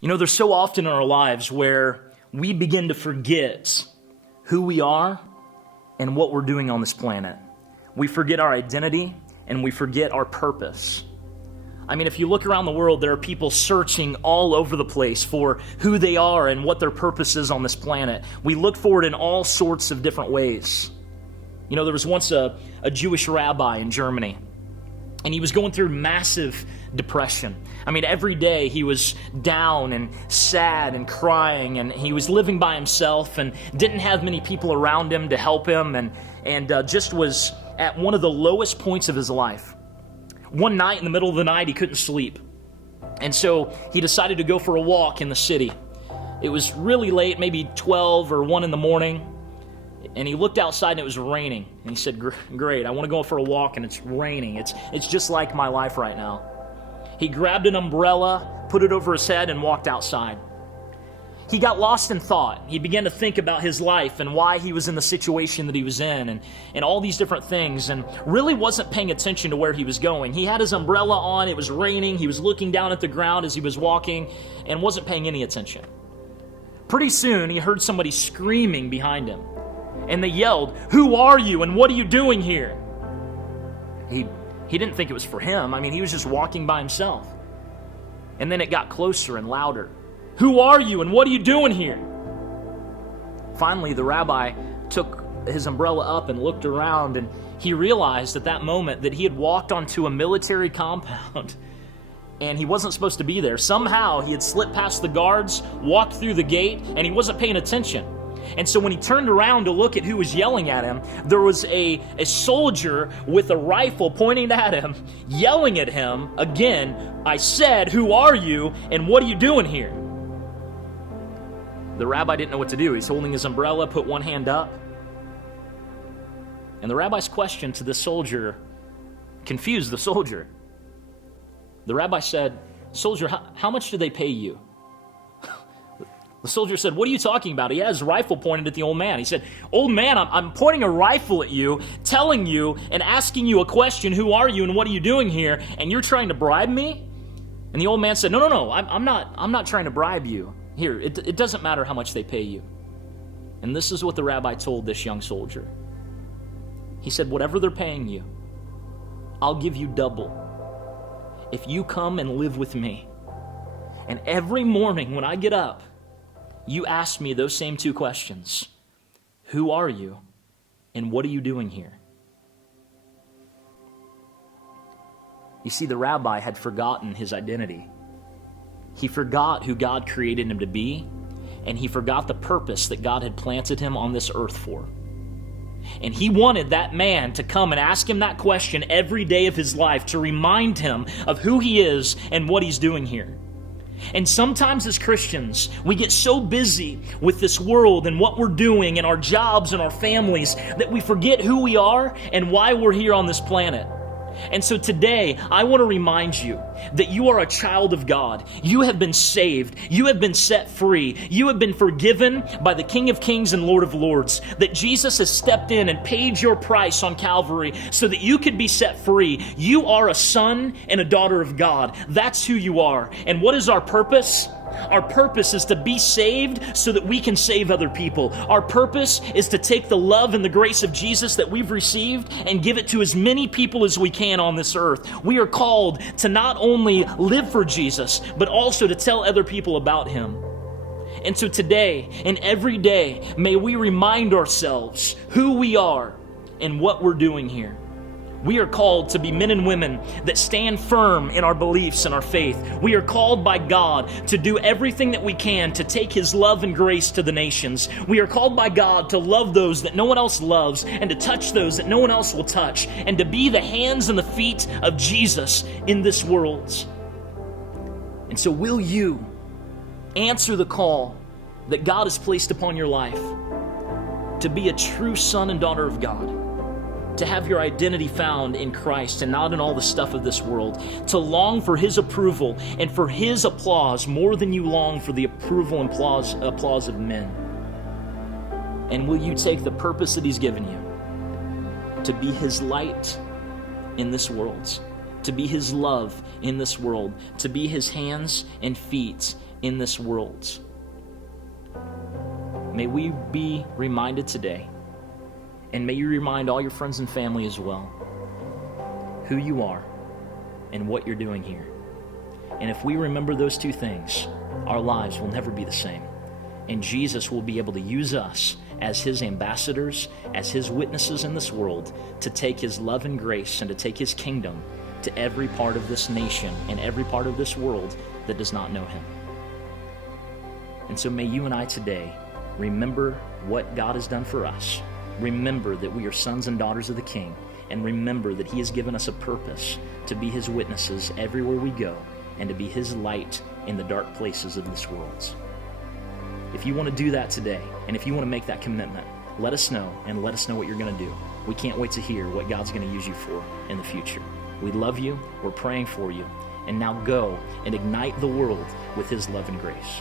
You know, there's so often in our lives where we begin to forget who we are and what we're doing on this planet. We forget our identity and we forget our purpose. I mean, if you look around the world, there are people searching all over the place for who they are and what their purpose is on this planet. We look for it in all sorts of different ways. You know, there was once a Jewish rabbi in Germany, and he was going through massive depression. I mean, every day he was down and sad and crying, and he was living by himself and didn't have many people around him to help him, and just was at one of the lowest points of his life. One night, in the middle of the night, he couldn't sleep. And so he decided to go for a walk in the city. It was really late, maybe 12 or 1 in the morning. And he looked outside and it was raining. And he said, great, I want to go for a walk and it's raining. It's just like my life right now. He grabbed an umbrella, put it over his head, and walked outside. He got lost in thought. He began to think about his life and why he was in the situation that he was in and all these different things, and really wasn't paying attention to where he was going. He had his umbrella on, it was raining, he was looking down at the ground as he was walking and wasn't paying any attention. Pretty soon, he heard somebody screaming behind him, and they yelled, "Who are you and what are you doing here?" He didn't think it was for him. I mean, he was just walking by himself. And then it got closer and louder. "Who are you and what are you doing here?" Finally, the rabbi took his umbrella up and looked around, and he realized at that moment that he had walked onto a military compound and he wasn't supposed to be there. Somehow he had slipped past the guards, walked through the gate, and he wasn't paying attention. And so when he turned around to look at who was yelling at him, there was a soldier with a rifle pointing at him, yelling at him again, "I said, who are you and what are you doing here?" The rabbi didn't know what to do. He's holding his umbrella, put one hand up. And the rabbi's question to the soldier confused the soldier. The rabbi said, "Soldier, how much do they pay you?" The soldier said, "What are you talking about?" He had his rifle pointed at the old man. He said, "Old man, I'm pointing a rifle at you, telling you and asking you a question, who are you and what are you doing here? And you're trying to bribe me?" And the old man said, No, I'm not trying to bribe you. Here, it doesn't matter how much they pay you." And this is what the rabbi told this young soldier. He said, "Whatever they're paying you, I'll give you double if you come and live with me. And every morning when I get up, you ask me those same 2 questions. Who are you and what are you doing here?" You see, the rabbi had forgotten his identity. He forgot who God created him to be, and he forgot the purpose that God had planted him on this earth for. And he wanted that man to come and ask him that question every day of his life to remind him of who he is and what he's doing here. And sometimes as Christians, we get so busy with this world and what we're doing and our jobs and our families that we forget who we are and why we're here on this planet. And so today, I want to remind you that you are a child of God. You have been saved. You have been set free. You have been forgiven by the King of Kings and Lord of Lords. That Jesus has stepped in and paid your price on Calvary so that you could be set free. You are a son and a daughter of God. That's who you are. And what is our purpose? Our purpose is to be saved so that we can save other people. Our purpose is to take the love and the grace of Jesus that we've received and give it to as many people as we can on this earth. We are called to not only live for Jesus, but also to tell other people about Him. And so today and every day, may we remind ourselves who we are and what we're doing here. We are called to be men and women that stand firm in our beliefs and our faith. We are called by God to do everything that we can to take His love and grace to the nations. We are called by God to love those that no one else loves and to touch those that no one else will touch and to be the hands and the feet of Jesus in this world. And so will you answer the call that God has placed upon your life to be a true son and daughter of God? To have your identity found in Christ and not in all the stuff of this world, to long for His approval and for His applause more than you long for the approval and applause of men. And will you take the purpose that He's given you to be His light in this world, to be His love in this world, to be His hands and feet in this world. May we be reminded today, and may you remind all your friends and family as well, who you are and what you're doing here. And if we remember those two things, our lives will never be the same. And Jesus will be able to use us as his ambassadors, as his witnesses in this world, to take his love and grace and to take his kingdom to every part of this nation and every part of this world that does not know him. And so may you and I today remember what God has done for us. Remember that we are sons and daughters of the King, and remember that he has given us a purpose to be his witnesses everywhere we go and to be his light in the dark places of this world. If you want to do that today, and if you want to make that commitment, let us know, and let us know what you're going to do. We can't wait to hear what God's going to use you for in the future. We love you, we're praying for you, and now go and ignite the world with his love and grace.